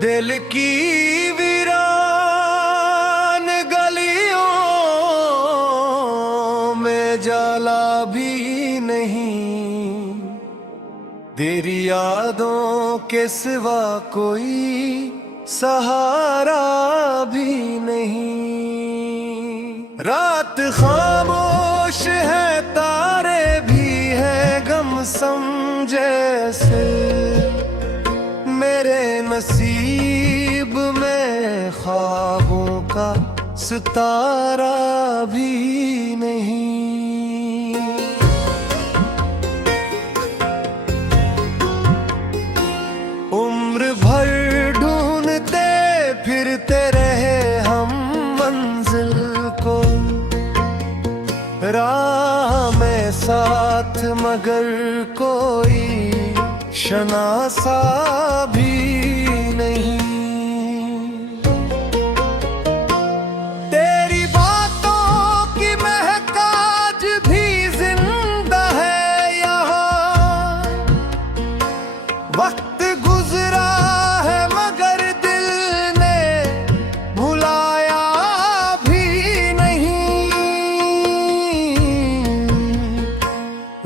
दिल की वीरान गलियों में जाला भी नहीं, तेरी यादों के सिवा कोई सहारा भी नहीं। रात खामोश है, तारे भी है गम जैसे, मेरे नसीब में ख्वाबों का सितारा भी नहीं। उम्र भर ढूंढते फिरते रहे हम मंजिल को, राह में साथ मगर कोई शनासा भी नहीं। तेरी बातों की महक आज भी जिंदा है यहाँ, वक्त गुजरा है मगर दिल ने भुलाया भी नहीं।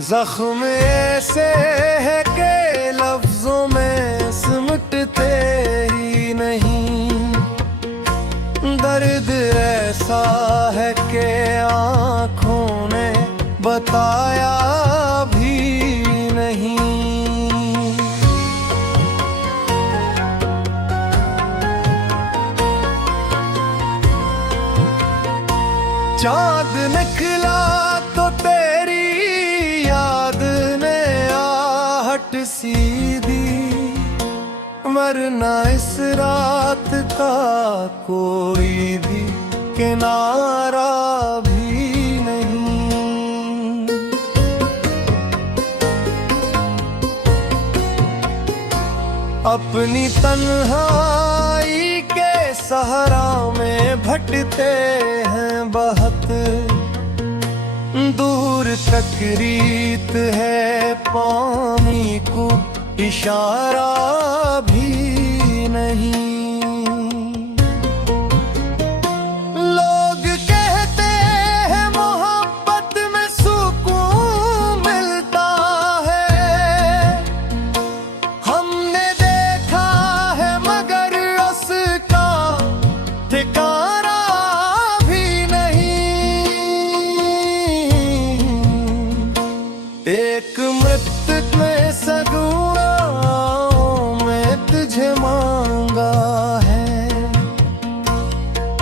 जख्म ऐसे है कि लफ्जों में सिमटते ही नहीं, दर्द ऐसा है कि आँखों ने बताया भी नहीं। चाँद निकला तो तेरी याद ने आहट सी दी, वरना इस रात का कोई भी किनारा भी नहीं। अपनी तन्हाई के सहारा में भटकते हैं बहुत दूर तक, रीत है पानी को इशारा भी नहीं। लोग कहते हैं मोहब्बत में सुकून मिलता है, हमने देखा है मगर उसका ठिकाना भी नहीं। एक मृतक में सगुआओं में तुझे मांगा है,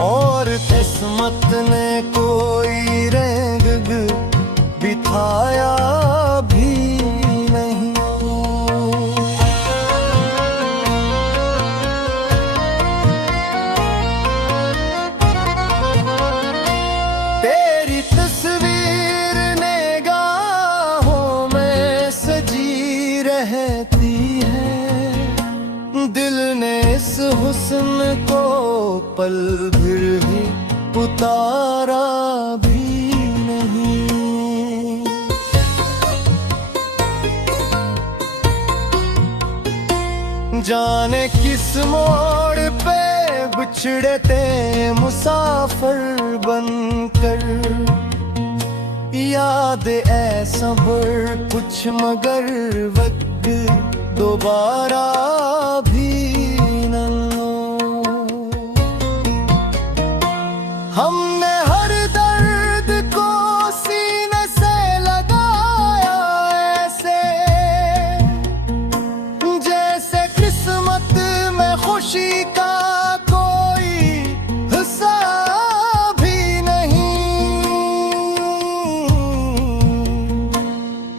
और किस्मत ने कोई रंग बिठाया भी नहीं। तेरी तस्वीर निगाहों में सजी रहती है, दिल ने इस हुस्न को पल भर भी उतारा भी नहीं। जाने किस मोड़ पे बिछड़े थे मुसाफिर बनकर, याद ऐ सब्र कुछ मगर वक्त दोबारा भी न लो। हमने हर दर्द को सीने से लगाया ऐसे, जैसे किस्मत में खुशी का कोई हिस्सा भी नहीं।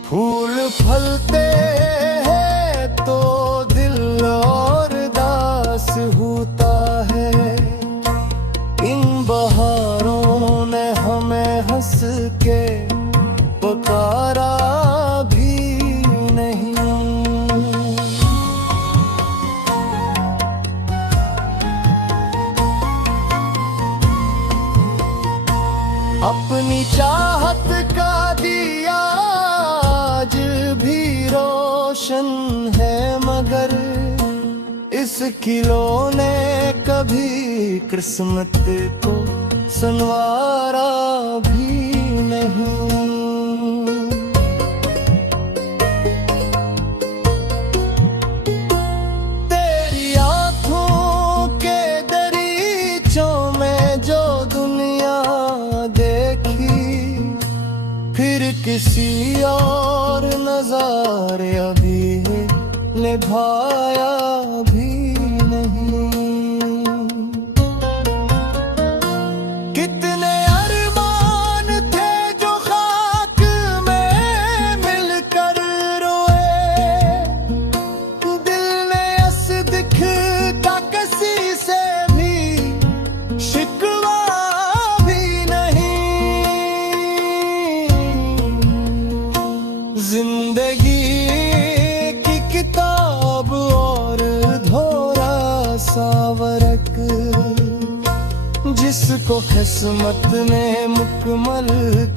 फूल फलते हैं तो दिल और दास होता है, इन बहारों ने हमें हंस के पुकारा भी नहीं। इस खिलौने कभी किस्मत को संवारा भी नहीं। तेरी आंखों के दरीचों में जो दुनिया देखी, फिर किसी और नजारे अभी निभाया भी नहीं। कितने अरमान थे जो खाक में मिलकर रोए, दिल ने असदिख का किसी से भी शिकवा भी नहीं। जिंदगी किताब और धोरा सावरक, जिसको किस्मत ने मुकम्मल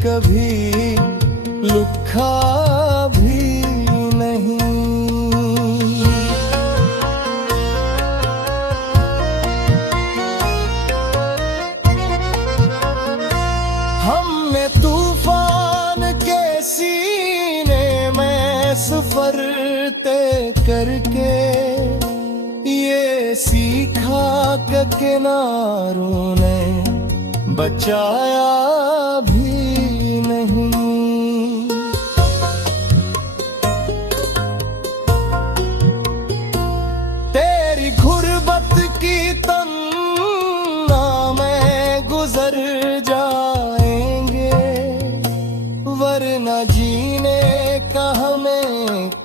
कभी लिखा भी नहीं। हमने तूफान के सीने में सफर तय करके ये सीखा कि किनारों ने बचाया भी नहीं। तेरी गुर्बत की तन्ना में गुजर जाएंगे, वरना जीने का हमें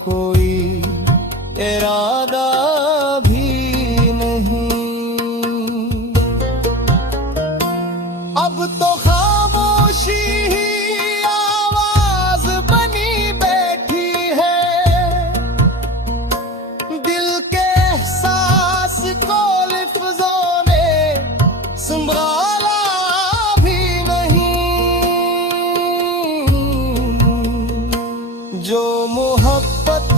कोई इरादा भी नहीं। अब तो खामोशी ही आवाज बनी बैठी है, दिल के एहसास को लफ्जों ने संभाला भी नहीं। जो मोहब्बत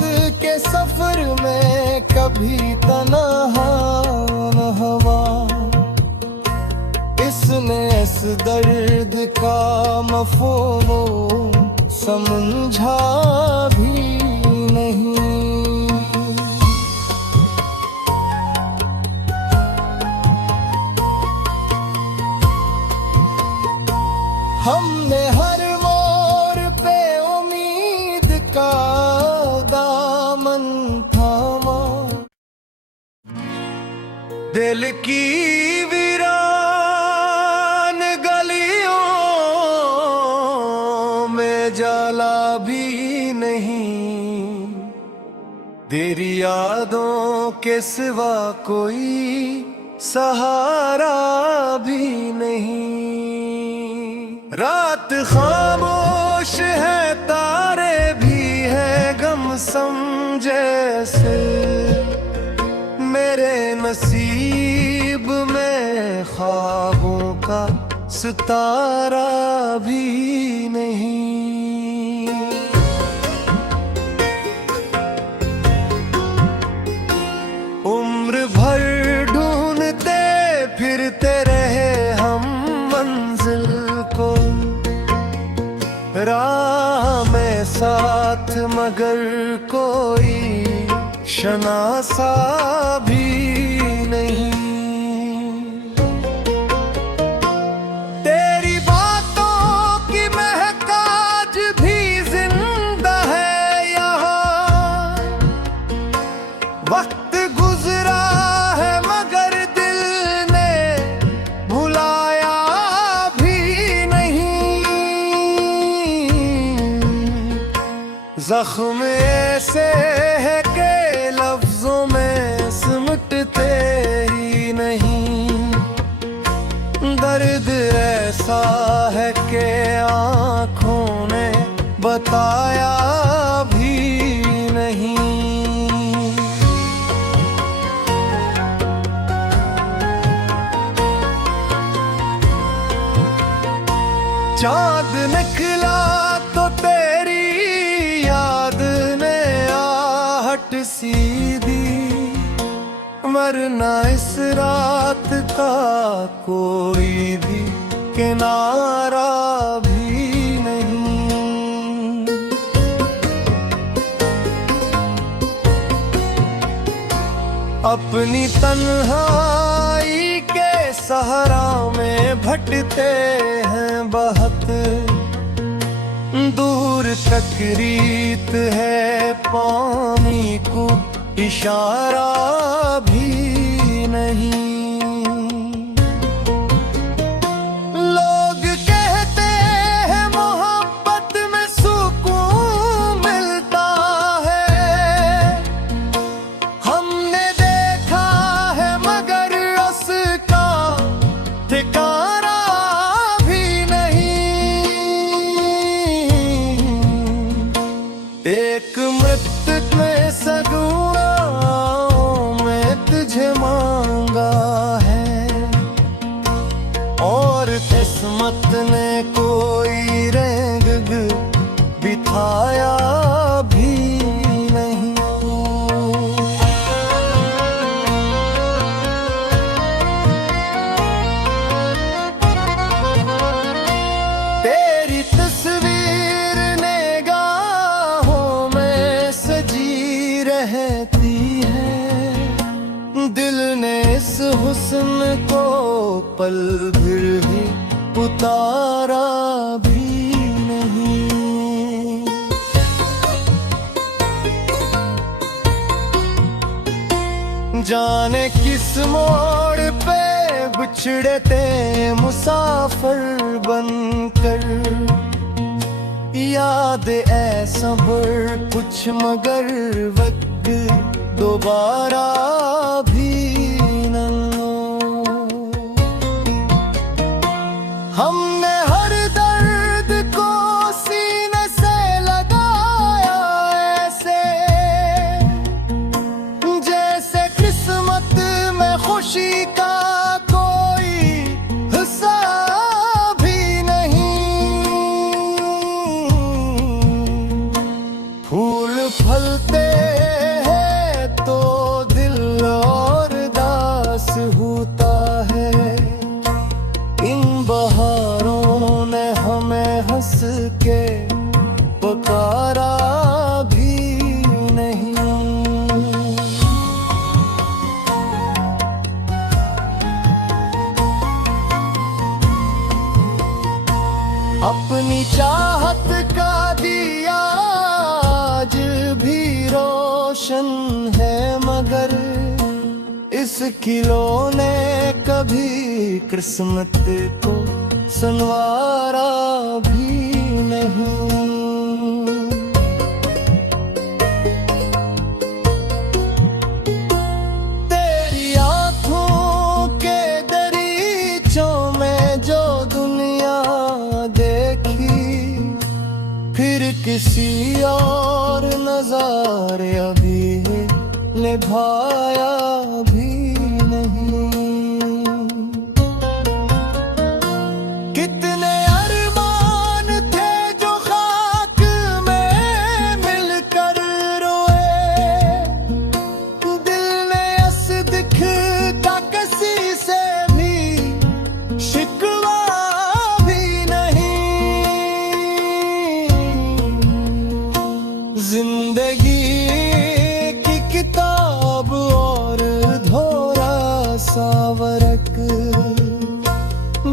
के सफर में कभी तन्हा न हुआ, इसने इस दर्द का मफ़हूम समझा भी नहीं। हमने हर मोड़ पे उम्मीद का दामन थामा, दिल की वीरान गलियों में जाला भी नहीं। तेरी यादों के सिवा कोई सहारा भी नहीं। रात खामोश है, तारे भी है गम समझे, मेरे नसीब में ख्वाबों का सितारा भी नहीं। उम्र भर ढूंढते फिरते रहे हम मंजिल को, राह में साथ मगर कोई शनासा भी नहीं। तेरी बातों की महक आज भी जिंदा है यहाँ, वक्त गुजरा है मगर दिल ने भुलाया भी नहीं। जख्म ऐसे है कि लफ्जों में सिमटते ही नहीं, दर्द ऐसा है कि आँखों ने बताया भी नहीं। चाँद निकला तो तेरी याद ने आहट वरना इस रात का कोई भी किनारा भी नहीं। अपनी तन्हाई के सहारा में भटते हैं बहुत दूर तक रीत है पानी को इशारा भी नहीं। लोग कहते हैं मोहब्बत में सुकून मिलता है, हमने देखा है मगर उसका ठिकाना भी नहीं। एक मृतक में सगुआं में तुझे मांगा है, और किस्मत ने कोई रंग बिठाया भी नहीं। तेरी तस्वीर निगाहों में सजी रहती है, दिल ने इस हुस्न को पल भर भी उतारा भी नहीं। जाने किस मोड़ पे बिछड़े थे मुसाफिर बनकर, याद ऐ सब्र कुछ मगर वक्त दोबारा भी न लो। हमने हर दर्द को सीने से लगाया ऐसे, जैसे किस्मत में खुशी का कोई हिस्सा भी नहीं। फूल फलते हैं तो दिल और दास होता है, इन बहारों ने हमें हंस के पुकारा भी नहीं। अपनी चाहत का दिया आज भी रोशन है, मगर इस खिलौने कभी किस्मत को संवारा भी नहीं। तेरी आँखों के दरीचों में जो दुनिया देखी, फिर किसी और नजारे अभी निभाया भी नहीं। कितने अरमान थे जो खाक में मिलकर रोए, दिल ने अस दिख का किसी से भी शिकवा भी नहीं। जिंदगी की किताब और धोरा सावरक,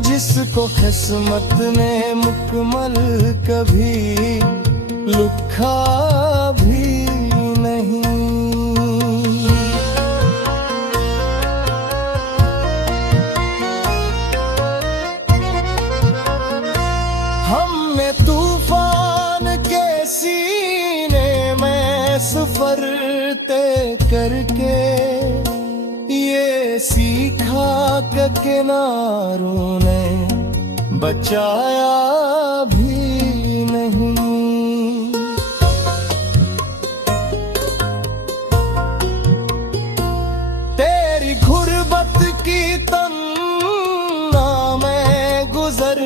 जिसको किस्मत ने मुकम्मल कभी लिखा भी नहीं। हमने तूफान के सीने में सफर तय करके ये सीखा कि किनारों ने बचाया भी नहीं। तेरी गुर्बत की तन्ना में गुजर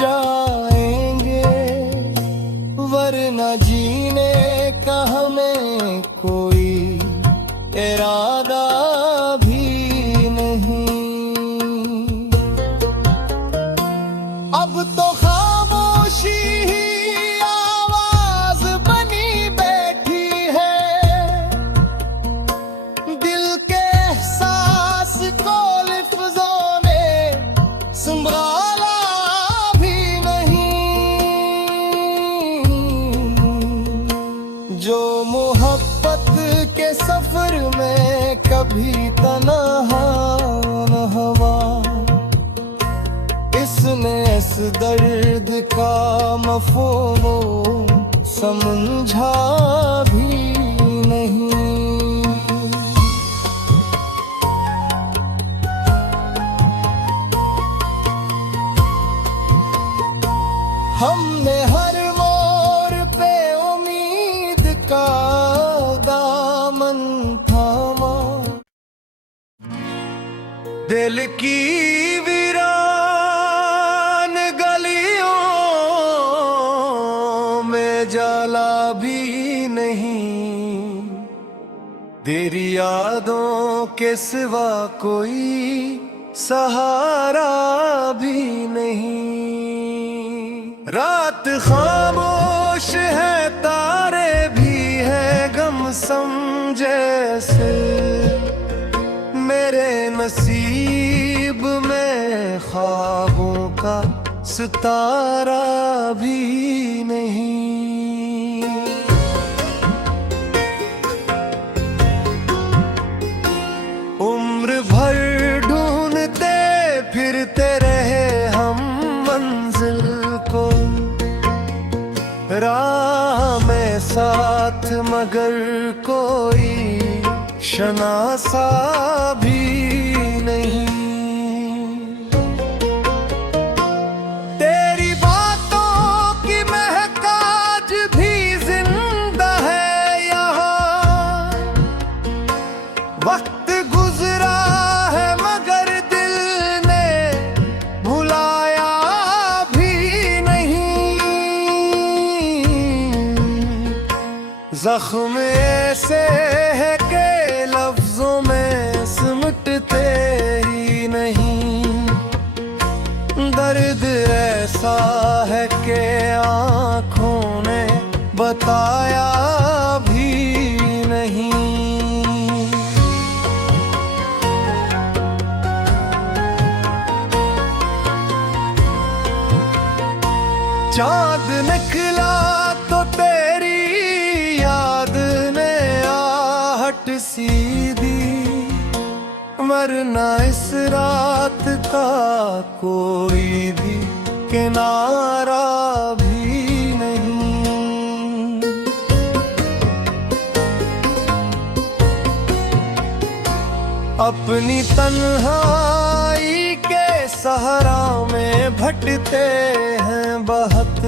जाएंगे, वरना जीने का हमें कोई इरादा भी कभी तन्हा न हवा। इसने इस दर्द का मफ़हूम समझा भी नहीं। हमने हर मोड़ पे उम्मीद का दामन थामा। दिल की वीरान गलियों में जाला भी नहीं। तेरी यादों के सिवा कोई सहारा भी नहीं। रात खामोश है, तारे भी है गम जैसे। मेरे नसीब में ख्वाबों का सितारा भी नहीं। उम्र भर ढूंढते फिरते रहे हम मंजिल को। राह में साथ मगर कोई शनासा भी नहीं। तेरी बातों की महक आज भी जिंदा है यहाँ। वक्त गुजरा है मगर दिल ने भुलाया भी नहीं। जख्म ऐसे है कि लफ्जों में सिमटते ही नहीं। दर्द ऐसा है कि आँखों ने बताया भी नहीं। चाँद निकला तो तेरी याद ने आहट सी दी। वरना इस रात का कोई भी किनारा भी नहीं। अपनी तन्हाई के सहारा में भटते हैं बहुत।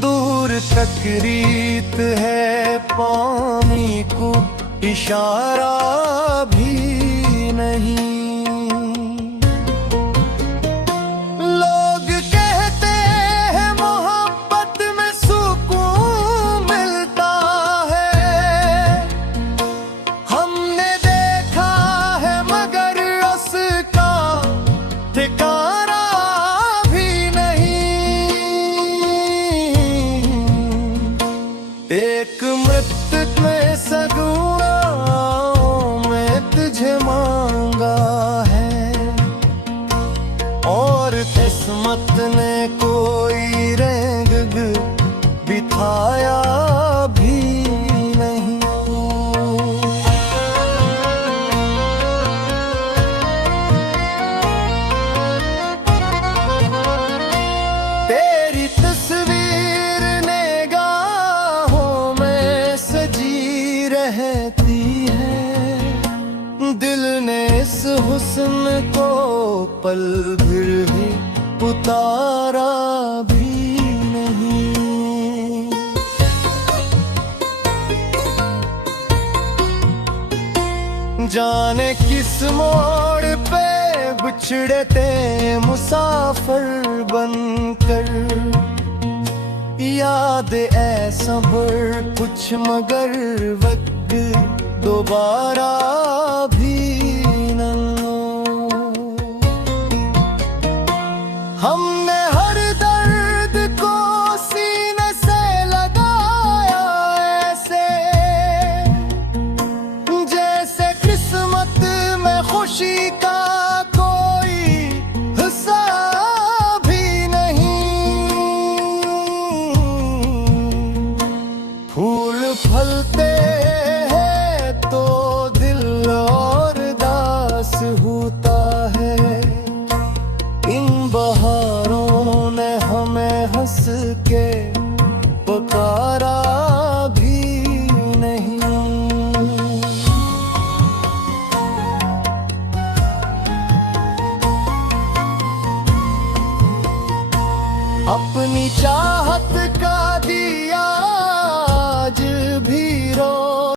दूर तक रीत है, पानी को इशारा भी नहीं। लोग कहते हैं मोहब्बत में सुकून मिलता है। हमने देखा है मगर उसका ठिकाना भी नहीं। एक मृत्यु में सगुआओं में तुझे मांगा है। और किस्मत ने कोई रंग बिठाया भी नहीं। तेरी तस्वीर निगाहों में सजी रहती है। दिल ने इस हुस्न को पल भर भी उतारा भी नहीं। जाने किस मोड़ पे बिछड़े थे मुसाफिर बनकर। याद ऐ सब्र कुछ मगर वक्त दोबारा